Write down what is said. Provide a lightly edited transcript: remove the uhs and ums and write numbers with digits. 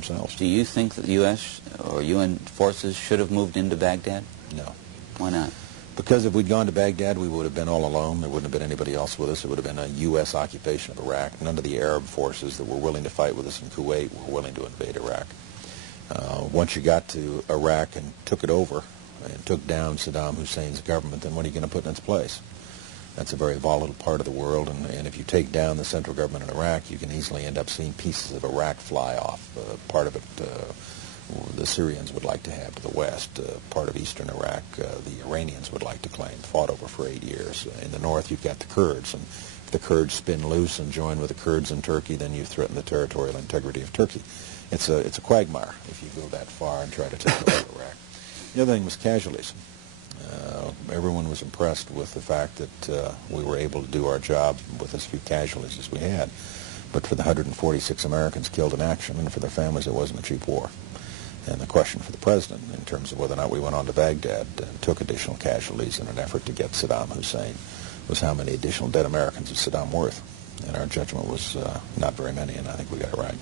themselves. Do you think that the U.S. or UN forces should have moved into Baghdad? No. Why not? Because if we'd gone to Baghdad, we would have been all alone. There wouldn't have been anybody else with us. It would have been a U.S. occupation of Iraq. None of the Arab forces that were willing to fight with us in Kuwait were willing to invade Iraq. Once you got to Iraq and took it over and took down Saddam Hussein's government, then what are you going to put in its place? That's a very volatile part of the world, and if you take down the central government in Iraq, you can easily end up seeing pieces of Iraq fly off. Part of it the Syrians would like to have to the west. Part of eastern Iraq the Iranians would like to claim, fought over for 8 years. In the north, you've got the Kurds, and if the Kurds spin loose and join with the Kurds in Turkey, then you threaten the territorial integrity of Turkey. It's a quagmire if you go that far and try to take over Iraq. The other thing was casualties. Everyone was impressed with the fact that we were able to do our job with as few casualties as we had. But for the 146 Americans killed in action and for their families, it wasn't a cheap war. And the question for the president, in terms of whether or not we went on to Baghdad and took additional casualties in an effort to get Saddam Hussein, was how many additional dead Americans is Saddam worth? And our judgment was not very many, and I think we got it right.